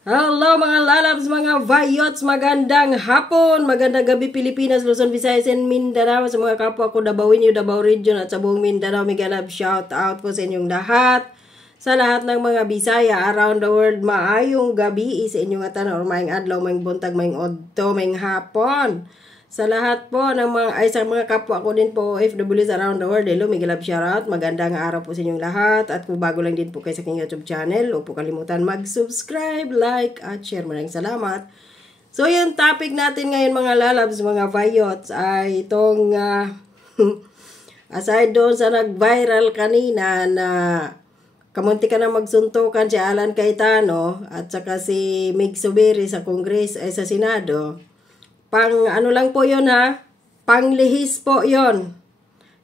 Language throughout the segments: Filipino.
Hello mga lalabs, mga vayots, magandang hapon, magandang gabi Pilipinas, Luzon, Visayas, and Mindanao. Sa mga kapwa ko Dabawin, Davao Region at sa buong Mindanao, may ganap shout out po sa inyong lahat. Sa lahat ng mga Bisaya around the world, maayong gabi sa inyong atan or maayong adlaw, maayong buntag, maayong odto, maayong hapon. Sa lahat po ng sa mga kapwa ko din po OFWs around the world, hello, may galap shoutout. Magandang araw po sa inyong lahat. At kung bago lang din po kayo sa aking YouTube channel, huwag po kalimutan mag-subscribe, like, at share. Maraming salamat. So, yung topic natin ngayon mga lalabs, mga vayots, ay itong aside doon sa nag-viral kanina na kamunti ka na magsuntukan si Alan Cayetano at saka si Mig Zubiri sa Kongres ay sa Senado. Ano lang po yun ha, panglihis po yon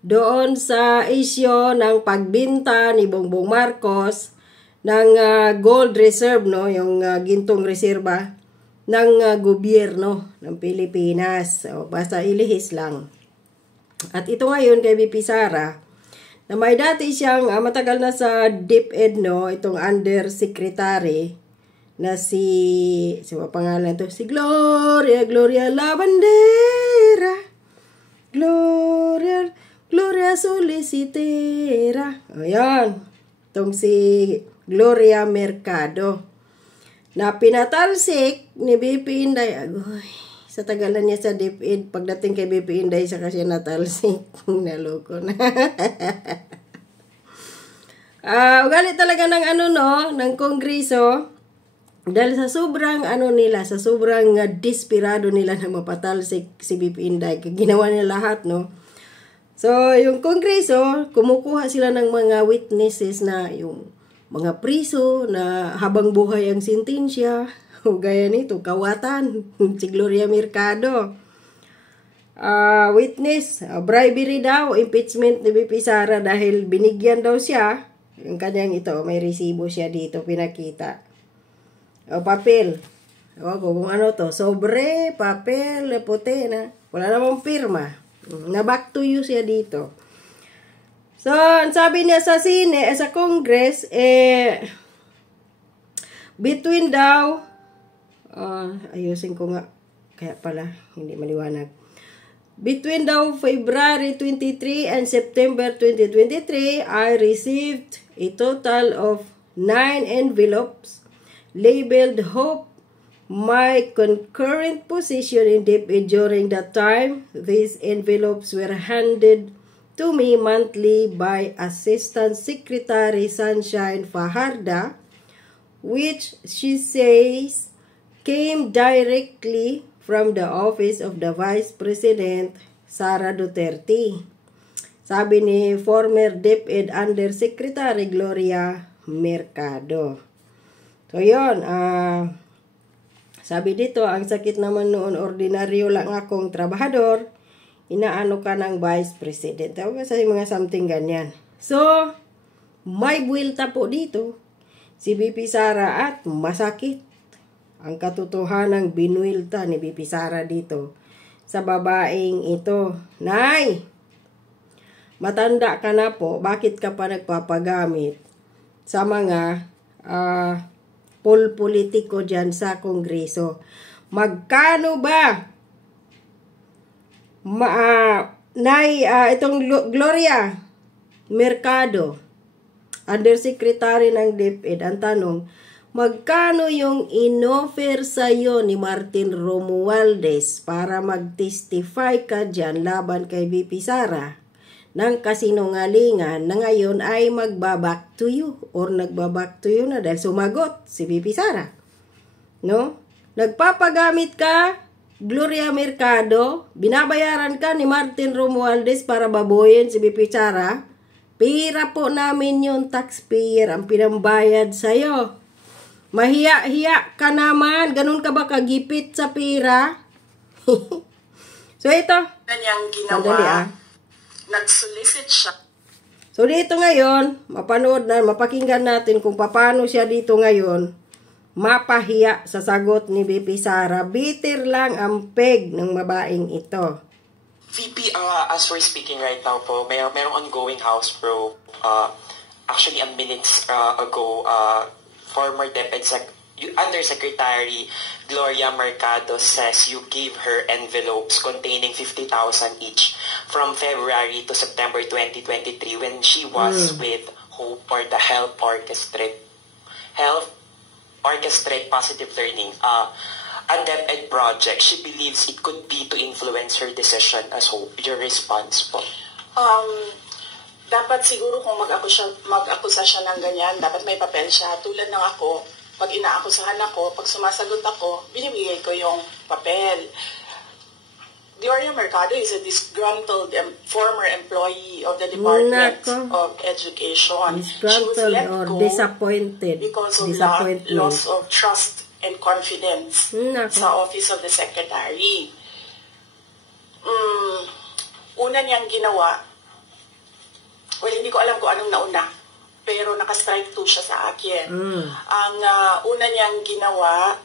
doon sa isyo ng pagbinta ni Bongbong Marcos ng gold reserve, no, yung gintong reserba ng gobyerno ng Pilipinas. So, basta ilihis lang. At ito ngayon kay VP Sara, na may dati siyang matagal na sa DepEd, no, itong undersecretary na si pangalan to, si Gloria Labandera, Gloria Solicitera. Ayan, itong si Gloria Mercado na pinatalsik ni BP Inday. Agoy, sa tagalan niya sa DepEd, pagdating kay BP Inday sa kasi natalsik. Naloko na. Ugali talaga ng ng Kongreso. Dahil sa sobrang sa sobrang desperado nila na mapatalsik si BP Inday, ginawa nila lahat, no. So, yung Kongreso, kumukuha sila ng mga witnesses na yung mga priso na habang buhay ang sentensya, o gaya nito, kawatan, si Gloria Mercado. Witness, bribery daw, impeachment ni BP Sara dahil binigyan daw siya, yung kanyang may resibo siya dito, pinakita. O papel. O kung ano to, sobre, papel, puti na. Wala namang pirma. Na back to you siya dito. So, sabi niya sa sa Congress, between daw, ayusin ko nga, kaya pala, hindi maliwanag. Between daw February 23 and September 2023, I received a total of 9 envelopes labeled Hope, my concurrent position in DepEd during that time. These envelopes were handed to me monthly by Assistant Secretary Sunshine Fajarda, which she says came directly from the office of the Vice President Sara Duterte. Sabi ni former DepEd Undersecretary Gloria Mercado. So, yun, sabi dito, ang sakit naman noon, ordinaryo lang akong trabahador, inaano ka ng Vice President. Tawag sa mga something ganyan. So, may buwilta po dito, si BP Sara at masakit ang katotohanan ng binuwilta ni BP Sara dito sa babaeng ito. Nay, matanda ka na po, bakit ka pa nagpapagamit sa mga politiko dyan sa Kongreso? Magkano ba itong Gloria Mercado, Undersecretary ng DepEd, ang tanong, magkano yung inoffer sa'yo ni Martin Romualdez para mag-testify ka dyan laban kay VP Sara ng kasinungalingan na ngayon ay magbaback to you or nagbaback to you na dahil sumagot si VP Sara, no? Nagpapagamit ka, Gloria Mercado, binabayaran ka ni Martin Romualdez para baboyin si VP Sara. Pira po namin yung taxpayer ang pinambayad sa'yo. Mahiya-hiya ka naman, ganun ka ba kagipit sa pira? So ito, kanyang ginawa, nag-solicit siya. So dito ngayon, mapakinggan natin kung paano siya dito ngayon mapahiya sa sagot ni VP Sara. Bitter lang ang peg ng babaeng ito. VP, as we're speaking right now po, mayroong ongoing House probe. Actually, a minutes ago, former DepEd Undersecretary Gloria Mercado says you gave her envelopes containing 50,000 each from February to September 2023 when she was with Hope or the Health Orchestrate Positive Learning, a DepEd project. She believes it could be to influence her decision as Hope. Your response po? Dapat siguro kung mag-akusa siya ng ganyan, dapat may papel siya. Tulad ng ako, pag inaakusahan ako, pag sumasagot ako, binibigay ko yung papel. Gloria Mercado is a disgruntled former employee of the Department of Education. She was let go disappointed because of loss of trust and confidence sa Office of the Secretary. Una niyang ginawa, well, hindi ko alam kung anong nauna, pero naka-strike 2 siya sa akin. Ang una niyang ginawa,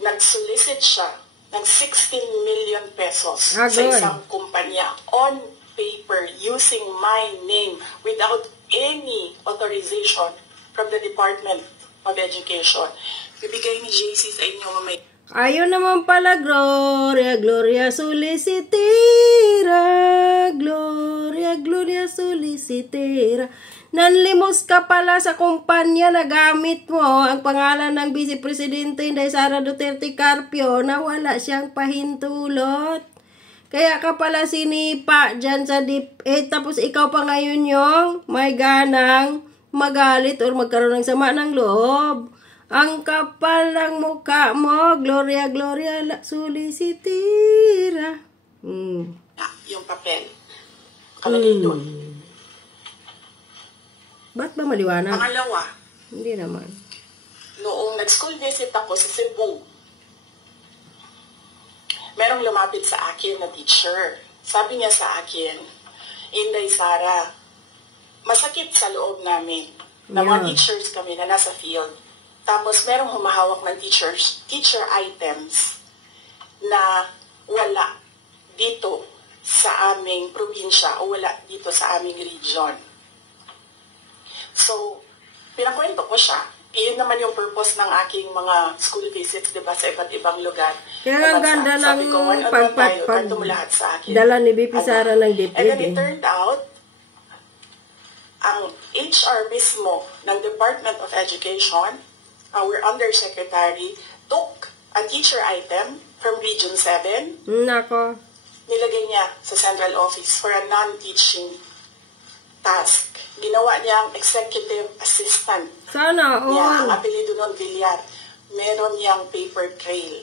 nag-solicit siya ng 16 million pesos sa isang kumpanya on paper using my name without any authorization from the Department of Education. Bibigay ni JC sa inyo mamay. Ayun naman pala, Gloria solicitera, Gloria solicitera. Nanlimos ka pala sa kumpanya na gamit mo ang pangalan ng Vice Presidente Inday Sara Duterte Carpio na wala siyang pahintulot. Kaya ka pala sinipa dyan sa DepEd, tapos ikaw pa ngayon yung may ganang magalit or magkaroon ng sama ng loob. Ang kapal ng mukha mo, Gloria solicitera. Yung papel. Kalagay doon. Ba't ba maliwanag? Pangalawa, hindi naman. Noong nag-school visit ako sa Cebu, merong lumapit sa akin na teacher. Sabi niya sa akin, Inday Sara, masakit sa loob namin na mga teachers kami na nasa field. Tapos merong humahawak ng teacher items na wala dito sa aming probinsya o wala dito sa aming region. So, pinakwento ko siya. Iyon naman yung purpose ng aking mga school visits, diba, sa iba't ibang lugar. Kaya ang ganda ng dala ni BP Sara ng DepEd. And then it turned out, ang HR mismo ng Department of Education, our Undersecretary, took a teacher item from Region 7. Nako. Nilagay niya sa central office for a non-teaching task. Ginawa niyang executive assistant. Sana, Ang apelido nun, Villar. Meron niyang paper trail.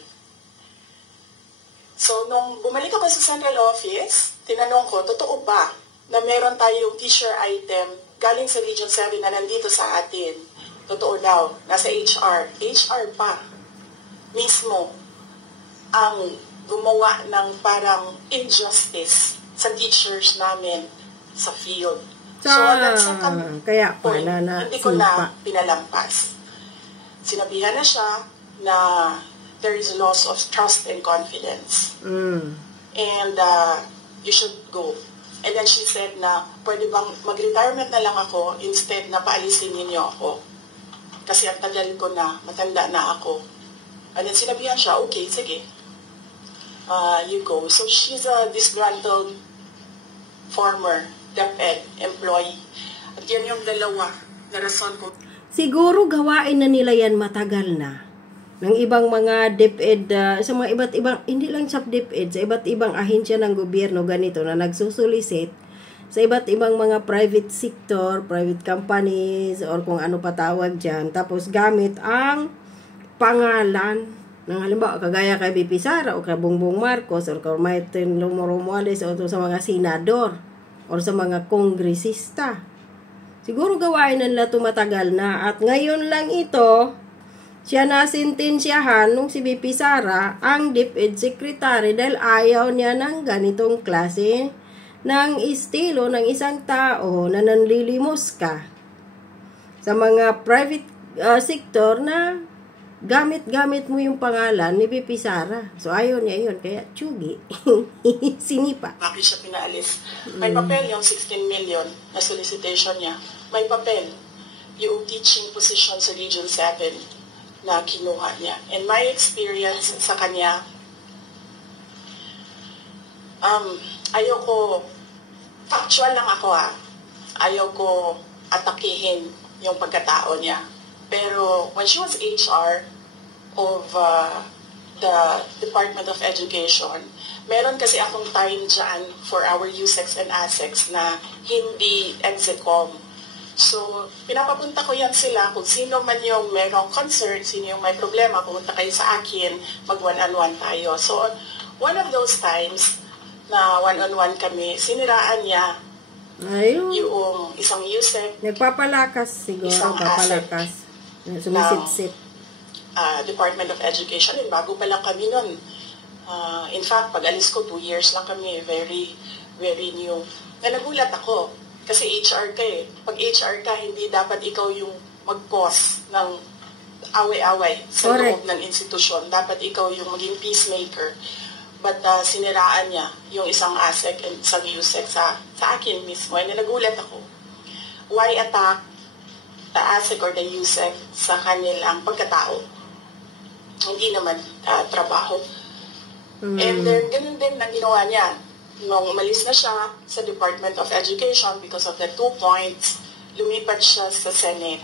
So, nung bumalik ako sa central office, tinanong ko, totoo ba na meron tayong teacher item galing sa Region 7 na nandito sa atin? Totoo daw, nasa HR. HR pa mismo ang gumawa ng parang injustice sa teachers namin sa field. So, that's kaya point. Hindi ko na pinalampas. Sinabihan na siya na there is loss of trust and confidence. And you should go. And then she said na, pwede bang mag-retirement na lang ako instead na paalisin ninyo ako. Kasi ang tagal ko na, matanda na ako. And then sinabihan siya, okay, sige. You go. So she's a disgruntled former DepEd employee. At yan yung dalawa na rason ko. Siguro gawain na nila yan matagal na. Ng ibang mga DepEd, sa mga iba't ibang, hindi lang sa DepEd, sa iba't ibang ahensya ng gobyerno ganito na nagsusulisit sa iba't ibang mga private sector, private companies, or kung ano pa tawag dyan. Tapos gamit ang pangalan ng halimbawa, kagaya kay BP Sara o kay Bongbong Marcos o kay Martin Romualdez o sa mga senador o sa mga kongresista. Siguro gawain na nila tumatagal na. At ngayon lang ito, siya nasintensyahan nung si BP Sara, ang DepEd Secretary, dahil ayaw niya ng ganitong klase ng estilo ng isang tao na nanlilimos ka sa mga private sector na gamit-gamit mo yung pangalan ni BP Sara. So, ayaw niya yun. Kaya, tsugi. Sinipa. Bakit siya pinaalis? May papel yung 16 million na solicitation niya. May papel yung teaching position sa Region 7. na kinuha niya. And my experience sa kanya, ayoko, factual lang ako ayoko atakihin yung pagkatao niya. Pero when she was HR of the Department of Education, meron kasi akong time dyan for our USEX and ASEX na hindi execom. So, pinapapunta ko yan sila kung sino man yung merong concern, sino yung may problema, pumunta kayo sa akin, mag one-on-one tayo. So, one of those times na one-on-one kami, siniraan niya yung isang USEC. Nagpapalakas siguro, papalakas. Sumisip-sip. Department of Education, bago pa lang kami nun. In fact, pag alis ko, 2 years lang kami, very, very new. Nagulat ako. Kasi HR ka Pag HR ka, hindi dapat ikaw yung mag-cause ng away-away sa loob ng institusyon. Dapat ikaw yung maging peacemaker. But siniraan niya yung isang ASEC and isang USEC sa akin mismo. And nagulat ako. Why attack the ASEC or the USEC sa kanilang pagkatao? Hindi naman trabaho. And then, ganun din ang ginawa niya. Nung umalis na siya sa Department of Education because of the 2 points, lumipat siya sa Senate.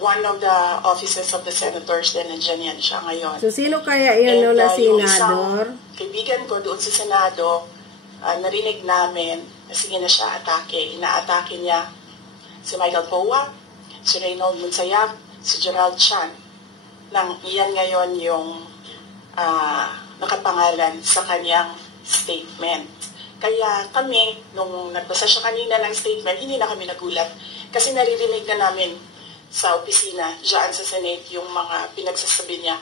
One of the offices of the senators din, nandiyan yan siya ngayon. So, sino kaya yun na senador? Kaibigan ko doon sa Senado, narinig namin na sige na siya atake. Inaatake niya si Michael Poa, si Reynold Monsayak, si Gerald Chan. Iyan ngayon yung nakapangalan sa kanyang statement. Kaya kami, nung nagbasa siya kanina ng statement, hindi na kami nagulat. Kasi naririnig na namin sa opisina, dyan sa Senate, yung mga pinagsasabi niya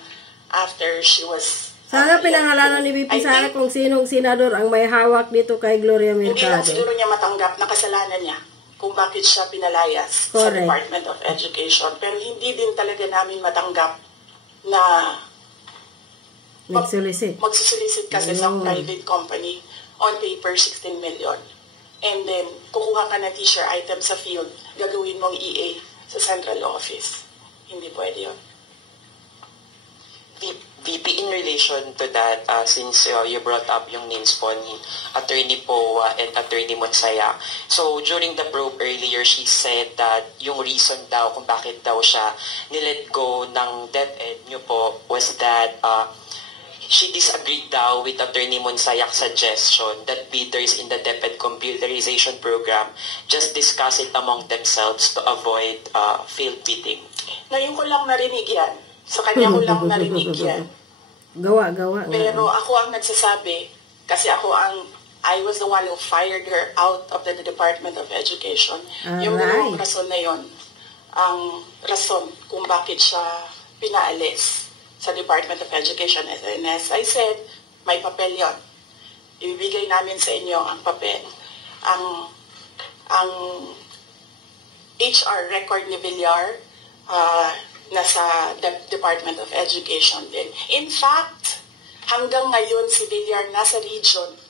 after she was... Sana pinangalanan ni VP Sara kung sinong senador ang may hawak dito kay Gloria Mercado. Hindi lang siguro niya matanggap na kasalanan niya kung bakit siya pinalayas sa Department of Education. Pero hindi din talaga namin matanggap na magsusolicit kasi sa private company on paper 16 million. And then, kukuha ka na t-shirt item sa field, gagawin mong EA sa central office. Hindi pwede yun. VP, in relation to that, since you brought up yung names po ni Attorney Poa and Attorney Monsayak, so during the probe earlier, she said that yung reason daw kung bakit daw siya nilet go ng DepEd nyo po was that she disagreed daw with Attorney Monsayak's suggestion that bidders in the DepEd computerization program just discuss it among themselves to avoid failed bidding. Ngayon ko lang narinig yan. Sa kanya ko lang narinig yan. Gawa. Pero ako ang nagsasabi, kasi I was the one who fired her out of the Department of Education. Yung dalawang rason na yon, ang rason kung bakit siya pinaalis sa Department of Education. And as I said, may papel yon. Ibibigay namin sa inyo ang papel. Ang HR record ni Villar, nasa Department of Education din. In fact, hanggang ngayon si Villar nasa region.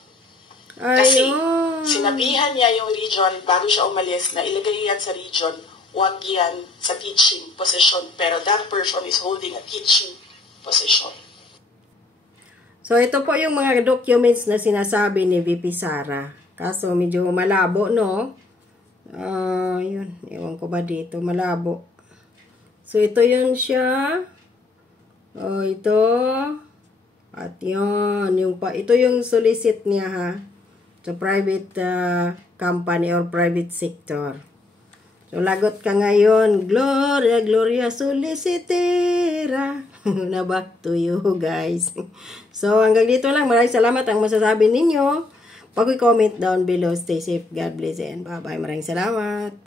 Kasi sinabihan niya yung region bago siya umalis na ilagay yan sa region, wag yan sa teaching position. Pero that person is holding a teaching position. So, ito po yung mga documents na sinasabi ni VP Sara. Kaso, medyo malabo, no? Yun. Ewan ko ba dito. Malabo. So, ito yun siya. Ito. At yun. Ito yung solicit niya, ha? So, private company or private sector. So, lagot ka ngayon. Gloria solicitera. Na back to you, guys. So, hanggang dito lang. Maraming salamat ang masasabi ninyo. Pag-comment down below. Stay safe. God bless and bye-bye. Maraming salamat.